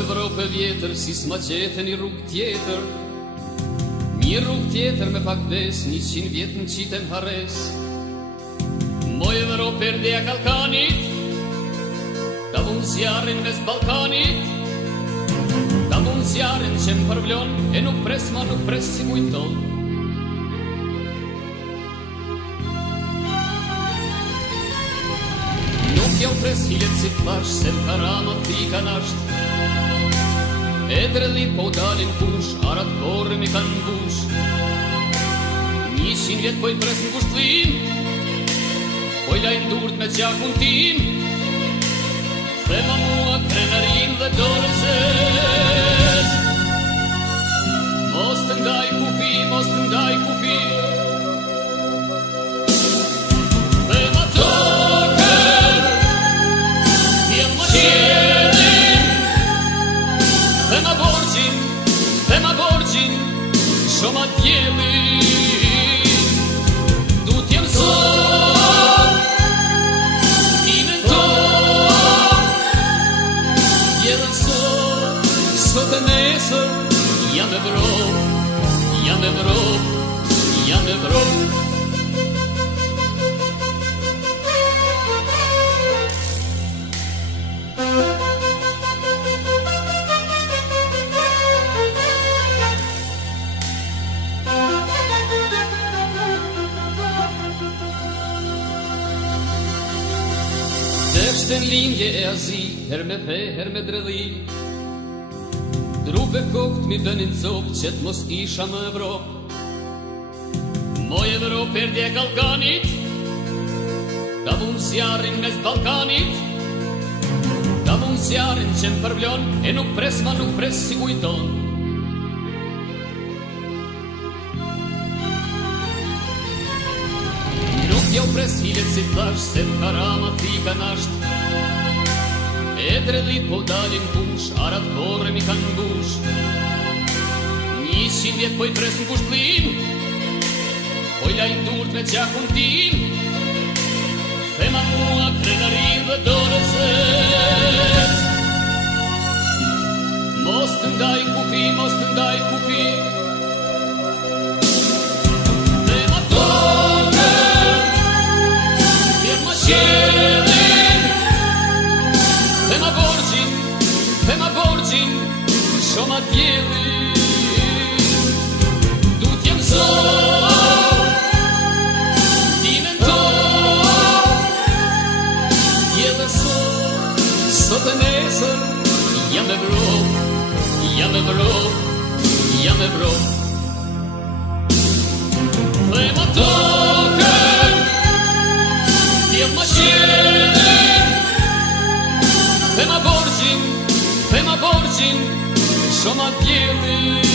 Evropë vjetër, si s'ma qete një rrug tjetër, një rrug tjetër me pak des, 100 vjet në qiten hares. Moj Evropë erdhja kalkanit, ta vun zjarin mes Balkanit, ta vun zjarin që më përvlon, e nuk pres ma nuk pres si kujton. Nuk jau pres hilet si t'pash, se m'karama thika nasht, e drelli po dalin kush, arat korë mi kanë mbush. 100 vjet poj pres në kushtlim, poj lajnë durt me gjakun tim, thema mua krenarin dhe dorëzes. Mos të ndaj kufi, mos të ndaj kufi, thema tokën, t'jem ma qelin, thema borgjin, shoma t'jelin, du t'jem sot, timen tot, jelën sot e nesër, jam Evropë, jam Evropë, jam Evropë. Deshten lindje e azi, her me the, her me dredhi, trupe kokt mi bënin copë, që t'mos isha më Evropë. Moj Evropë erdhja kalkanit, ta vun zjarin mes Balkanit, ta vun zjarin që më përvlon, e nuk pres ma nuk pres si kujton. Jau pres hilet si t'thash, se m'karama thika nasht, e drellit po dalin kush, arat korë mi kanë mbush. 100 vjet poj pres në kushtlim, poj lajnë durt me gjakun tim, thema mua krenarin dhe dorëzes. Mos të ndaj kufi, mos të ndaj kufi, thema borgjin, shoma t'jelin, du t'jem sot, timen tot, jelën sot e nesër, jam Evropë, jam Evropë, jam Evropë. Thema tokën, t'jem ma qelin, thema borgjin, shoma t'jelin,